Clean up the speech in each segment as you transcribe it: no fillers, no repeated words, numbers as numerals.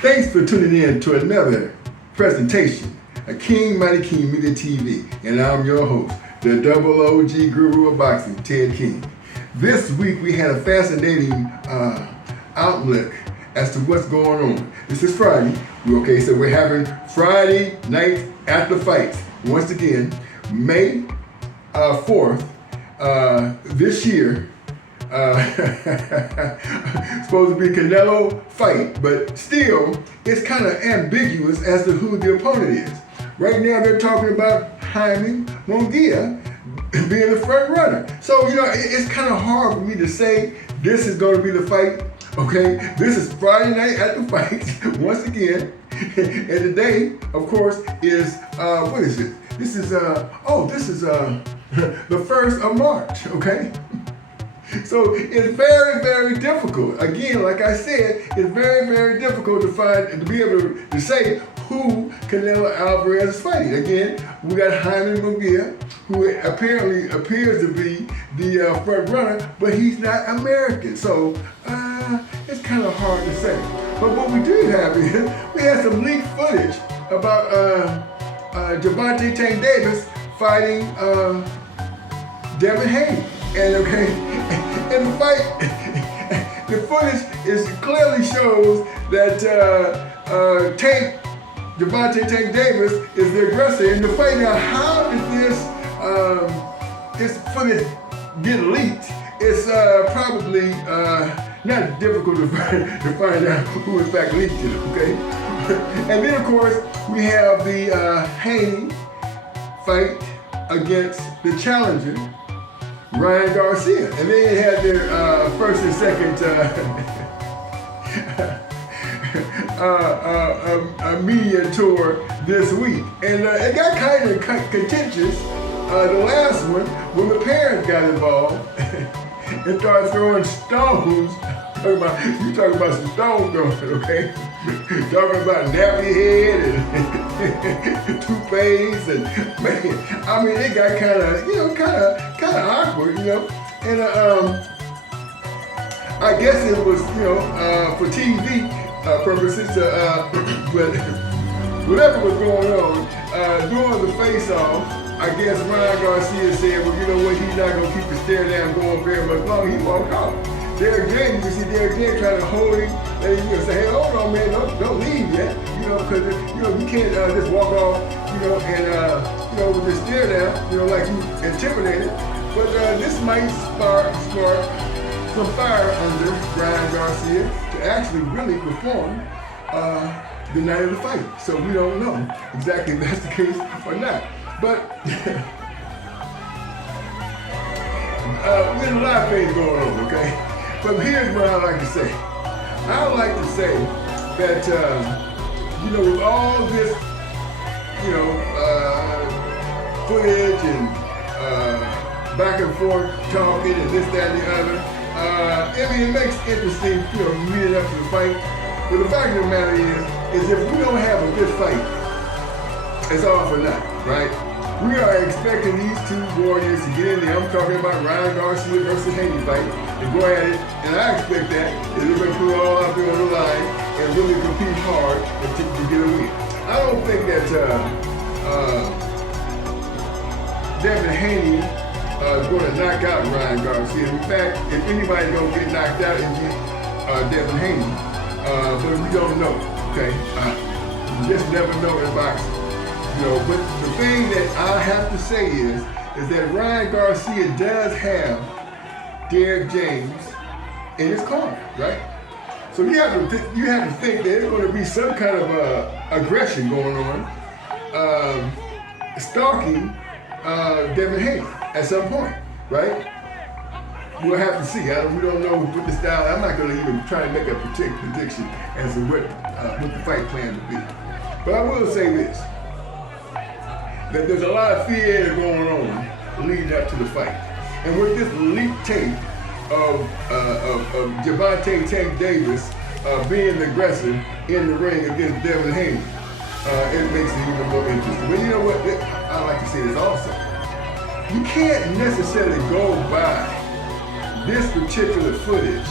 Thanks for tuning in to another presentation of King Mighty King Media TV, and I'm your host, the double OG guru of boxing, Ted King. This week we had a fascinating outlook as to what's going on. This is Friday, okay, so we're having Friday night after fights. Once again, May 4th, this year, supposed to be Canelo fight, but still it's kind of ambiguous as to who the opponent is. Right now they're talking about Jaime Munguia being the front runner. So, it's kind of hard for me to say this is going to be the fight, okay? This is Friday night at the fights, once again. And today, of course, is, what is it? This is the 1st of March, okay? So it's very, very difficult. Again, like I said, it's very, very difficult to be able to say who Canelo Alvarez is fighting. Again, we got Jaime Munguia, who apparently appears to be the front runner, but he's not American. So it's kind of hard to say. But what we do have is, we had some leaked footage about Gervonta Tank Davis fighting Devin Haney. And in the fight, the footage clearly shows that Gervonta Tank Davis is the aggressor in the fight. Now, how did this footage get leaked? It's probably not difficult to find out who in fact leaked it, okay? And then, of course, we have the Haney fight against the challenger, Ryan Garcia. And they had their first and second media tour this week. And it got kind of contentious, the last one, when the parents got involved and started throwing stones. You talking about some stone throwing, okay? Talking about nappy head and toothpaste and man, I mean it got kind of awkward, and I guess it was for TV purposes, but whatever was going on during the face-off, I guess Ryan Garcia said, well, you know what, he's not gonna keep the stare down going very much longer. He walked off. Derek James, you see Derek James trying to hold him, and say, hey, hold on, man, don't leave yet, because you can't just walk off, and with the stare down, like you intimidated. But this might spark some fire under Ryan Garcia to actually really perform the night of the fight. So we don't know exactly if that's the case or not. But there's a lot of things going on, okay? But here's what I like to say. I like to say that, with all this, footage and back and forth talking and this, that, and the other, it makes it interesting, leading up to the fight. But the fact of the matter is if we don't have a good fight, it's all for nothing, right? We are expecting these two warriors to get in there. I'm talking about Ryan Garcia versus Haney fight and go at it. And I expect that they're going to put it all out there on the line and really compete hard to get a win. I don't think that Devin Haney is going to knock out Ryan Garcia. In fact, if anybody's going to get knocked out, it'll be Devin Haney. But we don't know, okay? You just never know in boxing. But the thing that I have to say is that Ryan Garcia does have Derek James in his corner, right? So you have to think there's going to be some kind of aggression going on, stalking Devin Haney at some point, right? We'll have to see. We don't know what the style. I'm not going to even try to make a prediction as to what the fight plan will be. But I will say this. That there's a lot of fear going on leading up to the fight. And with this leaked tape of Gervonta Tank Davis being the aggressor in the ring against Devin Haney, it makes it even more interesting. But you know what? I like to say this also. You can't necessarily go by this particular footage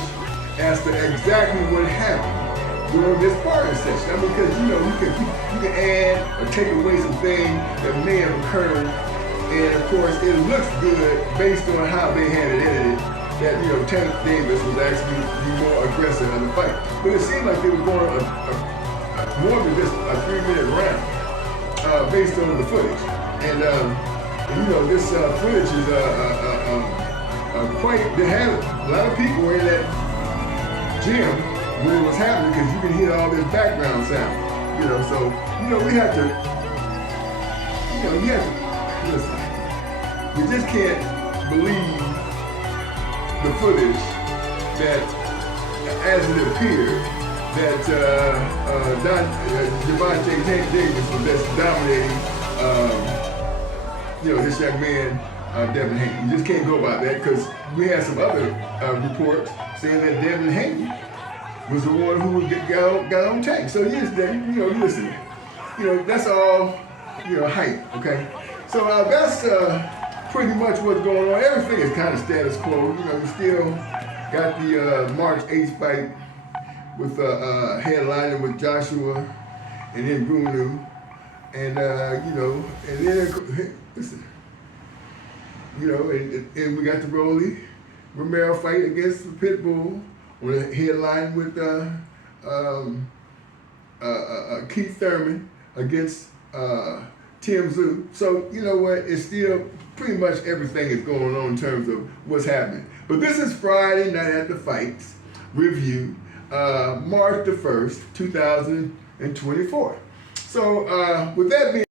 as to exactly what happened during this sparring session. I mean, because you can add or take away some things that may have occurred, and of course it looks good based on how they had it edited. That Tank Davis was actually more aggressive in the fight, but it seemed like they were going more than just a 3-minute round based on the footage. And this footage is quite. They had a lot of people in that gym when it was happening because you can hear all this background sound. So we have to. You have to listen. You just can't believe the footage that, as it appeared, that Javante Tank Davis was just dominating, this young man, Devin Haney. You just can't go by that because we had some other reports saying that Devin Haney was the one who got on Tank. So listen, that's all, hype, okay? So that's pretty much what's going on. Everything is kind of status quo. We still got the March 8th fight with headlining with Joshua and then Bruno, and and then listen, and we got the Rolly Romero fight against the Pitbull on the headline with Keith Thurman against Tim Zoo. So it's still pretty much everything is going on in terms of what's happening. But this is Friday Night at the Fights review, March the 1st, 2024. So with that being